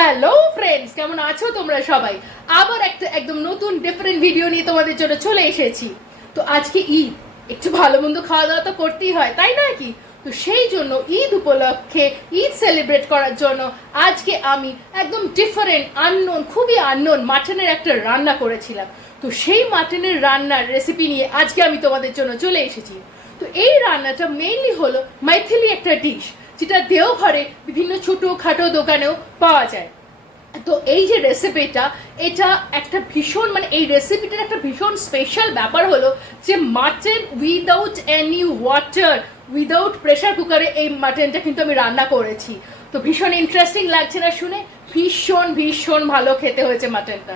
Hello friends কেমন আছো তোমরা সবাই? আবার একটা একদম নতুন ডিফারেন্ট ভিডিও নিয়ে তোমাদের জন্য চলে এসেছি। তো আজকে ঈদ, একটু ভালো মন্দ খাওয়া দাওয়া তো করতেই হয়, তাই নয় কি? তো সেই জন্য ঈদ উপলক্ষে, ঈদ সেলিব্রেট করার জন্য আজকে আমি একদম ডিফারেন্ট আননোন খুবই আননোন মাটনের একটা রান্না করেছিলাম। তো সেই মাটনের রান্নার রেসিপি নিয়ে আজকে আমি তোমাদের জন্য চলে এসেছি। তো এই রান্নাটা মেইনলি হলো মাইথিলি একটা ডিশ যেটা দেওঘরে বিভিন্ন ছোটো খাটো দোকানেও পাওয়া যায়। তো এই যে রেসিপিটা এটা একটা ভীষণ মানে এই রেসিপিটার একটা ভীষণ স্পেশাল ব্যাপার হলো যে mutton without any water without pressure কুকারে এই মাটনটা কিন্তু আমি রান্না করেছি। তো ভীষণ ইন্টারেস্টিং লাগছে না শুনে? ভীষণ ভীষণ ভালো খেতে হয়েছে মাটনটা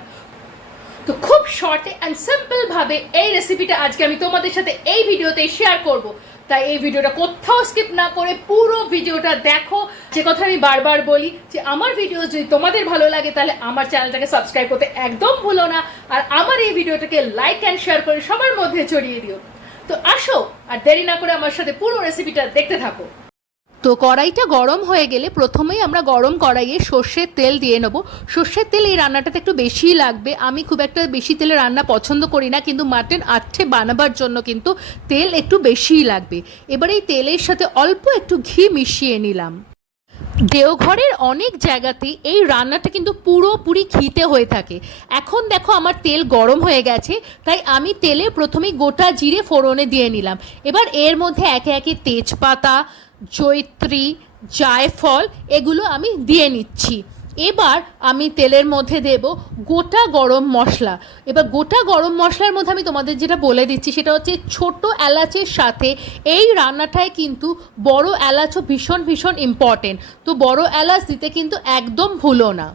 তো খুব শর্টে অ্যান্ড সিম্পল ভাবে এই রেসিপিটা আজকে আমি তোমাদের সাথে এই ভিডিওতে শেয়ার করব। তাই এই ভিডিওটা কোথাও স্কিপ না করে পুরো ভিডিওটা দেখো। যে কথা আমি বারবার বলি, যে আমার ভিডিও যদি তোমাদের ভালো লাগে, তাহলে আমার চ্যানেলটাকে সাবস্ক্রাইব করতে একদম ভুলো না। আর আমার এই ভিডিওটাকে লাইক অ্যান্ড শেয়ার করে সবার মধ্যে ছড়িয়ে দিও। তো আসো, আর দেরি না করে আমার সাথে পুরো রেসিপিটা দেখতে থাকো। তো কড়াইটা গরম হয়ে গেলে প্রথমেই আমরা গরম কড়াইয়ে সর্ষের তেল দিয়ে নেব। সর্ষের তেল এই রান্নাটাতে একটু বেশিই লাগবে। আমি খুব একটা বেশি তেলে রান্না পছন্দ করি না, কিন্তু মাটন আটঠে বানাবার জন্য কিন্তু তেল একটু বেশিই লাগবে। এবার এই তেলের সাথে অল্প একটু ঘি মিশিয়ে নিলাম। দেওঘরের অনেক জায়গাতে এই রান্নাটা কিন্তু পুরোপুরি খিতে হয়ে থাকে। এখন দেখো আমার তেল গরম হয়ে গেছে, তাই আমি তেলে প্রথমে গোটা জিরে ফোড়নে দিয়ে নিলাম। এবার এর মধ্যে একে একে তেজপাতা জৈত্রী জায়ফল, এগুলো আমি দিয়ে নিচ্ছি। এবার আমি তেলের মধ্যে দেব গোটা গরম মশলা। এবার গোটা গরম মশলার মধ্যে আমি তোমাদের যেটা বলে দিচ্ছি, সেটা হচ্ছে ছোট এলাচের সাথে। এই রান্নাটায় কিন্তু বড় এলাচও ভীষণ ভীষণ ইম্পর্টেন্ট তো বড় এলাচ দিতে কিন্তু একদম ভুলো না।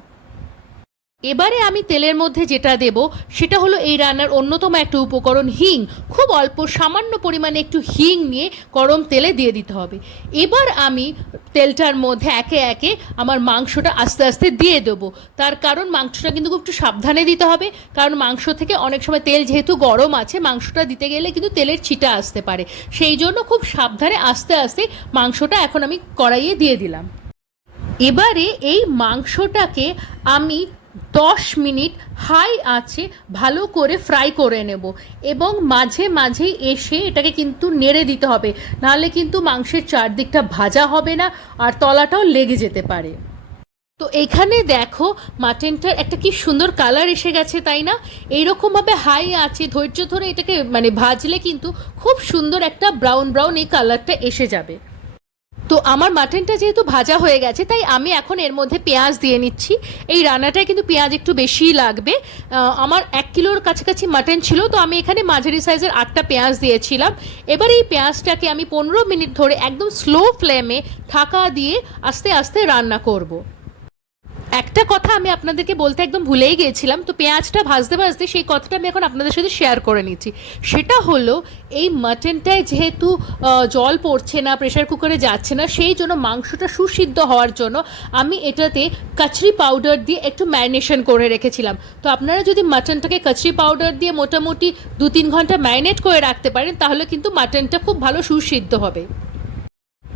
এবারে আমি তেলের মধ্যে যেটা দেব, সেটা হলো এই রান্নার অন্যতম একটা উপকরণ হিং। খুব অল্প, সামান্য পরিমাণে একটু হিং নিয়ে গরম তেলে দিয়ে দিতে হবে। এবার আমি তেলটার মধ্যে একে একে আমার মাংসটা আস্তে আস্তে দিয়ে দেবো। তার কারণ মাংসটা কিন্তু একটু সাবধানে দিতে হবে। কারণ মাংস থেকে অনেক সময় তেল যেহেতু গরম আছে, মাংসটা দিতে গেলে কিন্তু তেলের ছিটা আসতে পারে। সেই জন্য খুব সাবধানে আস্তে আস্তে মাংসটা এখন আমি কড়াইয়ে দিয়ে দিলাম। এবারে এই মাংসটাকে আমি দশ মিনিট হাই আছে ভালো করে ফ্রাই করে নেব এবং মাঝে মাঝে এসে এটাকে কিন্তু নেড়ে দিতে হবে। নাহলে কিন্তু মাংসের চারদিকটা ভাজা হবে না আর তলাটাও লেগে যেতে পারে। তো এখানে দেখো মাটনটার একটা কি সুন্দর কালার এসে গেছে, তাই না? এইরকমভাবে হাই আছে, ধৈর্য ধরে এটাকে মানে ভাজলে কিন্তু খুব সুন্দর একটা ব্রাউন ব্রাউন এই কালারটা এসে যাবে। তো আমার মাটনটা যেহেতু ভাজা হয়ে গেছে, তাই আমি এখন এর মধ্যে পেঁয়াজ দিয়ে নিচ্ছি। এই রান্নাটায় কিন্তু পেঁয়াজ একটু বেশিই লাগবে। আমার এক কিলোর কাছাকাছি মাটন ছিল, তো আমি এখানে মাঝারি সাইজের আটটা পেঁয়াজ দিয়েছিলাম। এবার এই পেঁয়াজটাকে আমি পনেরো মিনিট ধরে একদম স্লো ফ্লেমে ঢাকা দিয়ে আস্তে আস্তে রান্না করব। একটা কথা আমি আপনাদেরকে বলতে একদম ভুলেই গিয়েছিলাম, তো পেঁয়াজটা ভাজতে ভাজতে সেই কথাটা আমি এখন আপনাদের সাথে শেয়ার করে নিচ্ছি। সেটা হলো, এই মাটনটায় যেহেতু জল পড়ছে না প্রেশার কুকারে যাচ্ছে না, সেই জন্য মাংসটা সুসিদ্ধ হওয়ার জন্য আমি এটাতে কাচরি পাউডার দিয়ে একটু ম্যারিনেশন করে রেখেছিলাম। তো আপনারা যদি মাটনটাকে কাচরি পাউডার দিয়ে মোটামুটি দু তিন ঘণ্টা ম্যারিনেট করে রাখতে পারেন, তাহলে কিন্তু মাটনটা খুব ভালো সুসিদ্ধ হবে।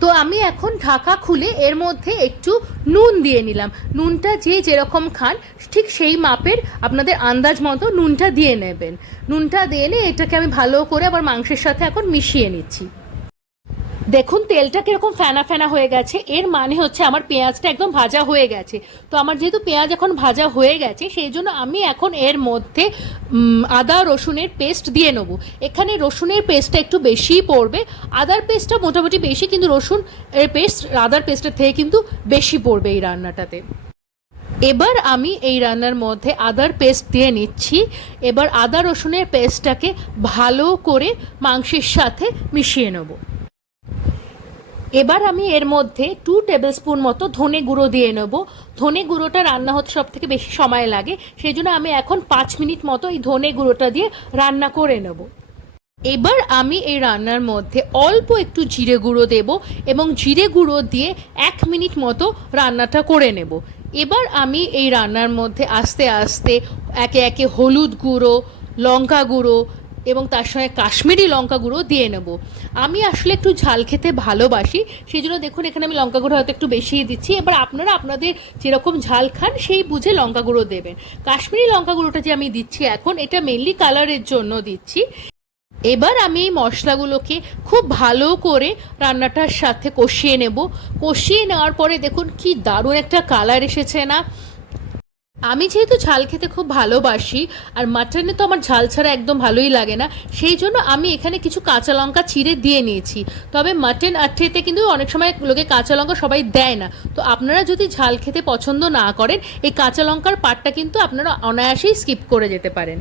তো আমি এখন ঢাকা খুলে এর মধ্যে একটু নুন দিয়ে নিলাম। নুনটা যে যেরকম খান, ঠিক সেই মাপের আপনাদের আন্দাজ মতো নুনটা দিয়ে নেবেন। নুনটা দিয়ে নিয়ে এটাকে আমি ভালো করে আবার মাংসের সাথে এখন মিশিয়ে নিচ্ছি। দেখুন, তেলটা কীরকম ফেনা ফেনা হয়ে গেছে। এর মানে হচ্ছে আমার পেঁয়াজটা একদম ভাজা হয়ে গেছে। তো আমার যেহেতু পেঁয়াজ এখন ভাজা হয়ে গেছে, সেই জন্য আমি এখন এর মধ্যে আদা, রসুনের পেস্ট দিয়ে নেব। এখানে রসুনের পেস্টটা একটু বেশিই পড়বে। আদার পেস্টটা মোটামুটি বেশি, কিন্তু রসুন এর পেস্ট, আদার পেস্টের থেকে কিন্তু বেশি পড়বে এই রান্নাটাতে। এবার আমি এই রান্নার মধ্যে আদার পেস্ট দিয়ে নিচ্ছি। এবার আদা, রসুনের পেস্টটাকে ভালো করে মাংসের সাথে মিশিয়ে নেব। এবার আমি এর মধ্যে টু টেবিল স্পুন মতো ধনে গুঁড়ো দিয়ে নেব। ধনে গুঁড়োটা রান্না হতে সব থেকে বেশি সময় লাগে সেই জন্য আমি এখন পাঁচ মিনিট মতো এই ধনে গুঁড়োটা দিয়ে রান্না করে নেব। এবার আমি এই রান্নার মধ্যে অল্প একটু জিরে গুঁড়ো দেব এবং জিরে গুঁড়ো দিয়ে এক মিনিট মতো রান্নাটা করে নেব। এবার আমি এই রান্নার মধ্যে আস্তে আস্তে একে একে হলুদ গুঁড়ো, লঙ্কা গুঁড়ো এবং তার সঙ্গে কাশ্মীরি লঙ্কা গুঁড়ো দিয়ে নেব। আমি আসলে একটু ঝাল খেতে ভালোবাসি সেই জন্য দেখুন, এখানে আমি লঙ্কা গুঁড়ো হয়তো একটু বেশিই দিচ্ছি। এবার আপনারা আপনাদের যেরকম ঝাল খান, সেই বুঝে লঙ্কা গুঁড়ো দেবেন। কাশ্মীরি লঙ্কা গুঁড়োটা যে আমি দিচ্ছি এখন, এটা মেনলি কালারের জন্য দিচ্ছি। এবার আমি এই মশলাগুলোকে খুব ভালো করে রান্নাটার সাথে কষিয়ে নেব। কষিয়ে নেওয়ার পরে দেখুন, কি দারুণ একটা কালার এসেছে না? আমি যেহেতু ঝাল খেতে খুব ভালোবাসি, আর মাটনে তো আমার ঝাল ছাড়া একদম ভালোই লাগে না, সেই জন্য আমি এখানে কিছু কাঁচা লঙ্কা চিড়ে দিয়ে নিয়েছি। তবে মাটন আঠেতে কিন্তু অনেক সময় লোকে কাঁচা লঙ্কা সবাই দেয় না। তো আপনারা যদি ঝাল খেতে পছন্দ না করেন, এই কাঁচা লঙ্কার পাটটা কিন্তু আপনারা অনায়াসেই স্কিপ করে যেতে পারেন।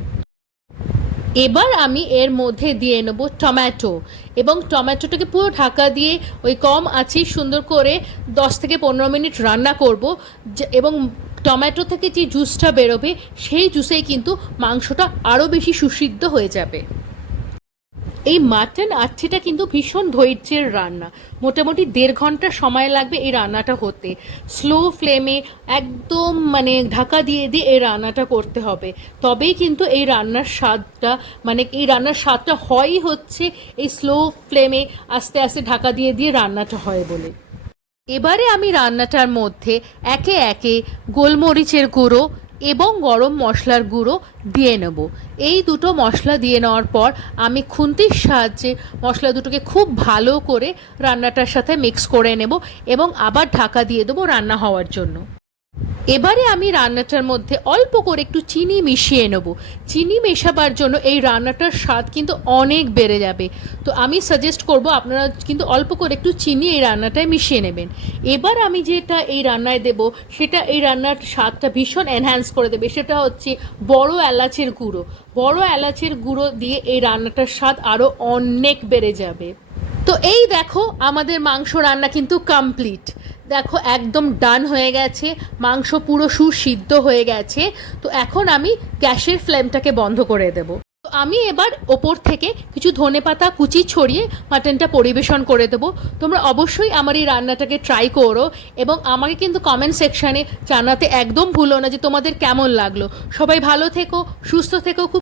এবার আমি এর মধ্যে দিয়ে নেব টমেটো, এবং টমেটোটাকে পুরো ঢাকা দিয়ে ওই কম আছে সুন্দর করে দশ থেকে পনেরো মিনিট রান্না করব এবং টমেটো থেকে যে জুসটা বেরোবে, সেই জুসেই কিন্তু মাংসটা আরও বেশি সুসিদ্ধ হয়ে যাবে। এই মাটন আচ্ছিটা কিন্তু ভীষণ ধৈর্যের রান্না। মোটামুটি দেড় ঘণ্টা সময় লাগবে এই রান্নাটা হতে। স্লো ফ্লেমে একদম মানে ঢাকা দিয়ে দিয়ে এই রান্নাটা করতে হবে। তবেই কিন্তু এই রান্নার স্বাদটা মানে এই রান্নার স্বাদটা হয়ই হচ্ছে এই স্লো ফ্লেমে আস্তে আস্তে ঢাকা দিয়ে দিয়ে রান্নাটা হয় বলে। এবারে আমি রান্নাটার মধ্যে একে একে গোলমরিচের গুঁড়ো এবং গরম মশলার গুঁড়ো দিয়ে নেব। এই দুটো মশলা দিয়ে নেওয়ার পর আমি খুন্তির সাহায্যে মশলা দুটোকে খুব ভালো করে রান্নাটার সাথে মিক্স করে নেব এবং আবার ঢাকা দিয়ে দেবো রান্না হওয়ার জন্য। এবারে আমি রান্নাটার মধ্যে অল্প করে একটু চিনি মিশিয়ে নেব। চিনি মেশাবার জন্য এই রান্নাটার স্বাদ কিন্তু অনেক বেড়ে যাবে। তো আমি সাজেস্ট করব আপনারা কিন্তু অল্প করে একটু চিনি এই রান্নাটায় মিশিয়ে নেবেন। এবার আমি যেটা এই রান্নায় দেব, সেটা এই রান্নার স্বাদটা ভীষণ এনহ্যান্স করে দেবে। সেটা হচ্ছে বড় এলাচের গুঁড়ো। বড় এলাচের গুঁড়ো দিয়ে এই রান্নাটার স্বাদ আরও অনেক বেড়ে যাবে। তো এই দেখো, আমাদের মাংস রান্না কিন্তু কমপ্লিট দেখো, একদম ডান হয়ে গেছে। মাংস পুরো সুসিদ্ধ হয়ে গেছে। তো এখন আমি গ্যাসের ফ্লেমটাকে বন্ধ করে দেব। তো আমি এবার ওপর থেকে কিছু ধনেপাতা কুচি ছড়িয়ে মাটনটা পরিবেশন করে দেবো। তোমরা অবশ্যই আমার এই রান্নাটাকে ট্রাই করো এবং আমাকে কিন্তু কমেন্ট সেকশানে জানাতে একদম ভুলো না যে তোমাদের কেমন লাগল। সবাই ভালো থেকো, সুস্থ থেকো, খুব